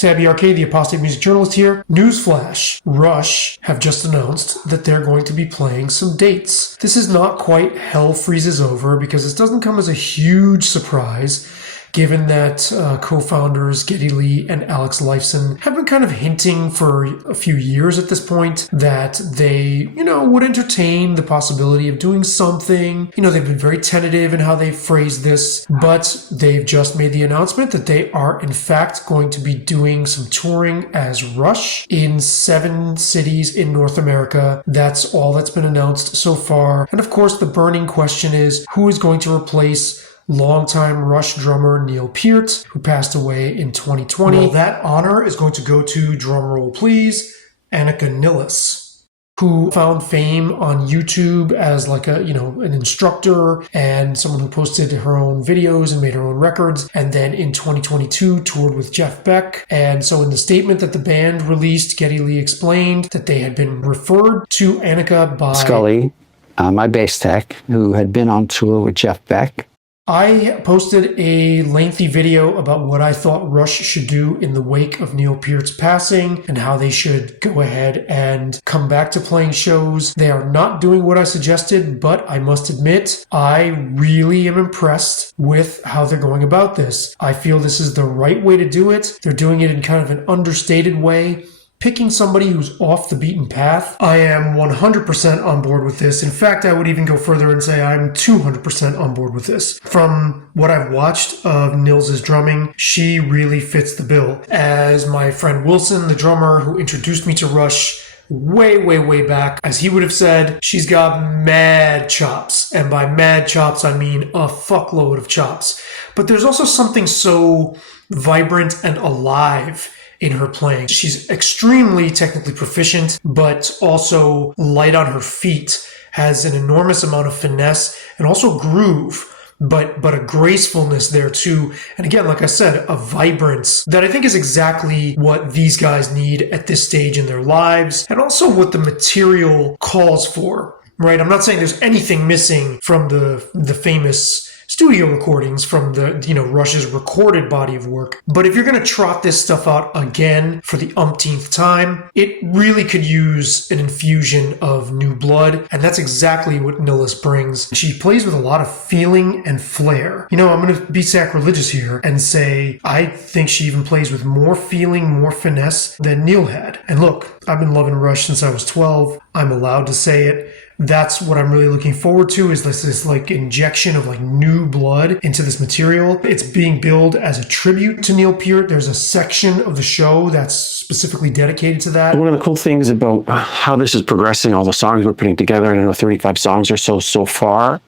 Sabby Arcade, the Apostate Music Journalist here. Newsflash, Rush have just announced that they're going to be playing some dates. This is not quite Hell Freezes Over because this doesn't come as a huge surprise, given that co-founders Geddy Lee and Alex Lifeson have been kind of hinting for a few years at this point that they, would entertain the possibility of doing something. They've been very tentative in how they phrased this, but they've just made the announcement that they are in fact going to be doing some touring as Rush in 7 cities in North America. That's all that's been announced so far. And of course, the burning question is, who is going to replace longtime Rush drummer Neil Peart, who passed away in 2020. Well, that honor is going to go to, drumroll please, Anika Nilles, who found fame on YouTube as an instructor and someone who posted her own videos and made her own records. And then in 2022 toured with Jeff Beck. And so in the statement that the band released, Geddy Lee explained that they had been referred to Anika by Scully, my bass tech, who had been on tour with Jeff Beck. I posted a lengthy video about what I thought Rush should do in the wake of Neil Peart's passing and how they should go ahead and come back to playing shows. They are not doing what I suggested, but I must admit, I really am impressed with how they're going about this. I feel this is the right way to do it. They're doing it in kind of an understated way, picking somebody who's off the beaten path. I am 100% on board with this. In fact, I would even go further and say I'm 200% on board with this. From what I've watched of Nilles' drumming, she really fits the bill. As my friend Wilson, the drummer who introduced me to Rush way back, as he would have said, she's got mad chops. And by mad chops, I mean a fuckload of chops. But there's also something so vibrant and alive in her playing. She's extremely technically proficient, but also light on her feet, has an enormous amount of finesse and also groove, but a gracefulness there too. And again, like I said, a vibrance that I think is exactly what these guys need at this stage in their lives, and also what the material calls for, right? I'm not saying there's anything missing from the famous studio recordings from the, Rush's recorded body of work. But if you're going to trot this stuff out again for the umpteenth time, it really could use an infusion of new blood. And that's exactly what Nilles brings. She plays with a lot of feeling and flair. I'm going to be sacrilegious here and say I think she even plays with more feeling, more finesse than Neil had. And look, I've been loving Rush since I was 12. I'm allowed to say it. That's what I'm really looking forward to, is this injection of new blood into this material. It's being billed as a tribute to Neil Peart. There's a section of the show that's specifically dedicated to that. One of the cool things about how this is progressing, all the songs we're putting together, and I know 35 songs or so far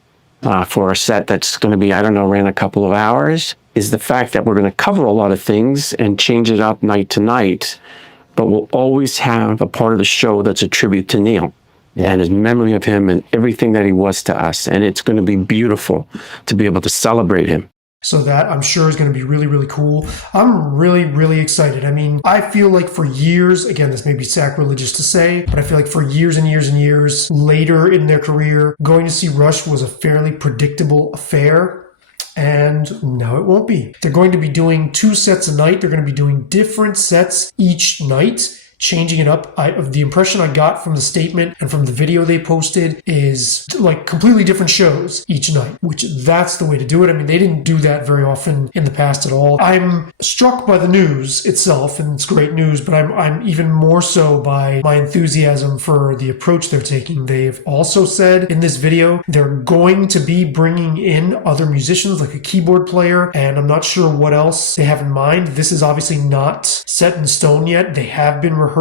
for a set that's going to be, around a couple of hours, is the fact that we're going to cover a lot of things and change it up night to night, but we'll always have a part of the show that's a tribute to Neil and his memory of him and everything that he was to us. And it's going to be beautiful to be able to celebrate him. So that, I'm sure, is going to be really cool. I'm really excited. I feel like for years, again, this may be sacrilegious to say, but I feel like for years and years later in their career, going to see Rush was a fairly predictable affair. And now it won't be. They're going to be doing 2 sets a night. They're going to be doing different sets each night, changing it up. The impression I got from the statement and from the video they posted is completely different shows each night, which that's the way to do it. They didn't do that very often in the past at all. I'm struck by the news itself, and it's great news, but I'm even more so by my enthusiasm for the approach they're taking. They've also said in this video they're going to be bringing in other musicians, like a keyboard player, and I'm not sure what else they have in mind. This is obviously not set in stone yet. They have been rehearsing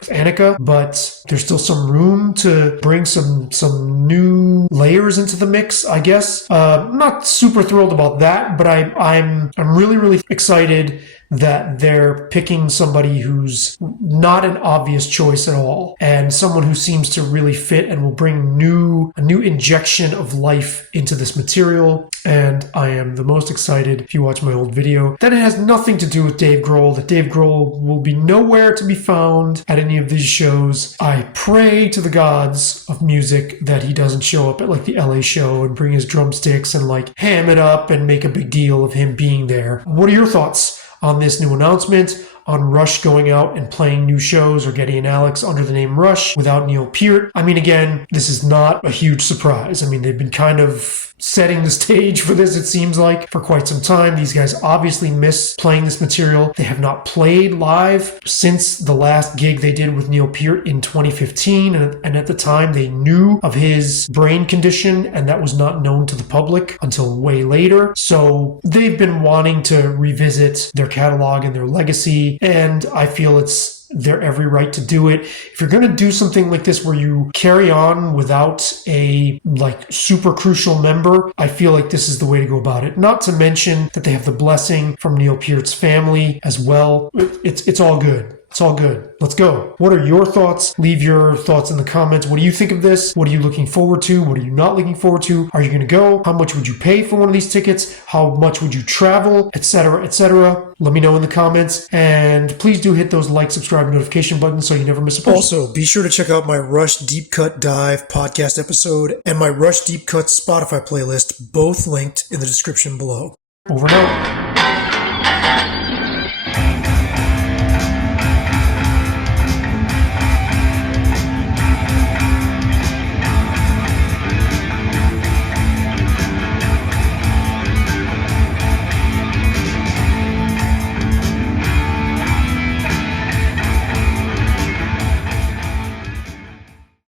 with Anika, but there's still some room to bring some new layers into the mix, I guess. Not super thrilled about that, but I'm really excited that they're picking somebody who's not an obvious choice at all, and someone who seems to really fit and will bring a new injection of life into this material. And I am the most excited, if you watch my old video, that it has nothing to do with Dave Grohl, that Dave Grohl will be nowhere to be found at any of these shows. I pray to the gods of music that he doesn't show up at the LA show and bring his drumsticks and ham it up and make a big deal of him being there. What are your thoughts on this new announcement? on Rush going out and playing new shows, or Geddy and Alex under the name Rush without Neil Peart. I mean, again, this is not a huge surprise. I mean, they've been kind of setting the stage for this, it seems like, for quite some time. These guys obviously miss playing this material. They have not played live since the last gig they did with Neil Peart in 2015, and at the time they knew of his brain condition, and that was not known to the public until way later. So they've been wanting to revisit their catalog and their legacy, and I feel it's their every right to do it. If you're going to do something like this where you carry on without a super crucial member, I feel like this is the way to go about it. Not to mention that they have the blessing from Neil Peart's family as well. It's all good. It's all good. Let's go. What are your thoughts? Leave your thoughts in the comments. What do you think of this? What are you looking forward to? What are you not looking forward to? Are you going to go? How much would you pay for one of these tickets? How much would you travel? Etc., etc. Let me know in the comments. And please do hit those like, subscribe, notification buttons so you never miss a post. Also, be sure to check out my Rush Deep Cut Dive podcast episode and my Rush Deep Cut Spotify playlist, both linked in the description below. Over and out.